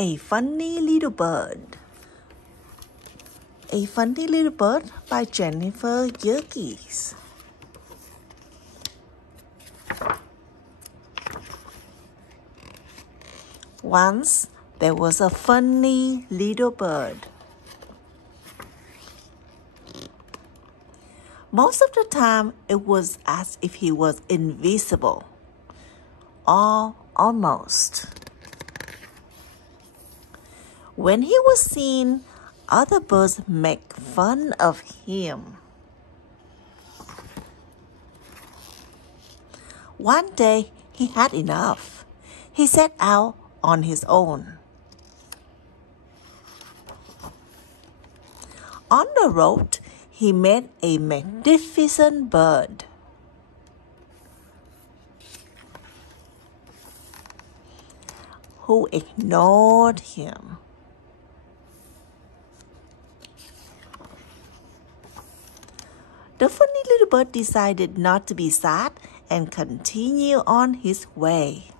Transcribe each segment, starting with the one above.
A Funny Little Bird. A Funny Little Bird by Jennifer Yerkes. Once there was a funny little bird. Most of the time, it was as if he was invisible, or almost. When he was seen, other birds make fun of him. One day, he had enough. He set out on his own. On the road, he met a magnificent bird. Who ignored him. The funny little bird decided not to be sad and continue on his way,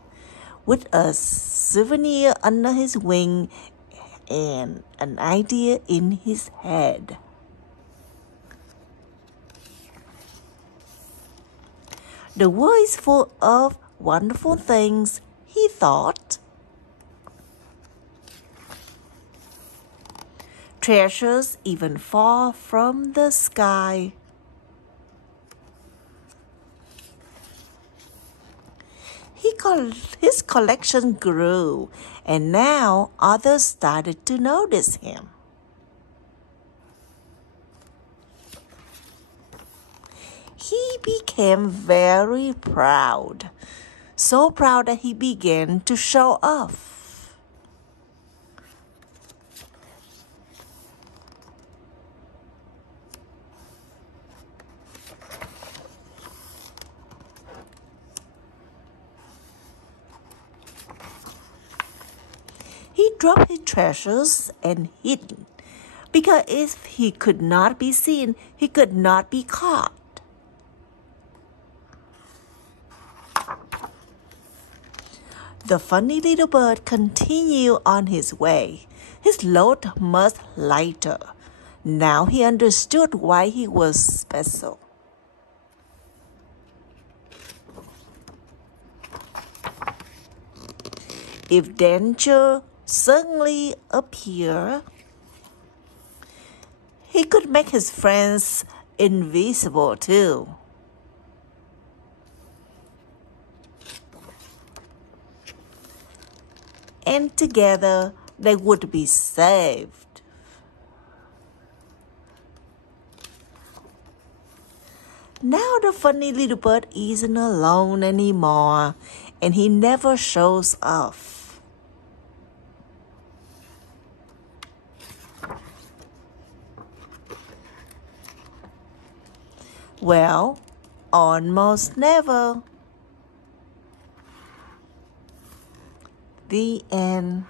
with a souvenir under his wing and an idea in his head. The world is full of wonderful things, he thought. Treasures even fall from the sky. His collection grew, and now others started to notice him. He became very proud, so proud that he began to show off. He dropped his treasures and hid, because if he could not be seen, he could not be caught. The funny little bird continued on his way, his load much lighter. Now he understood why he was special. If danger suddenly appeared, he could make his friends invisible too. And together they would be saved. Now the funny little bird isn't alone anymore, and he never shows off. Well, almost never. The end.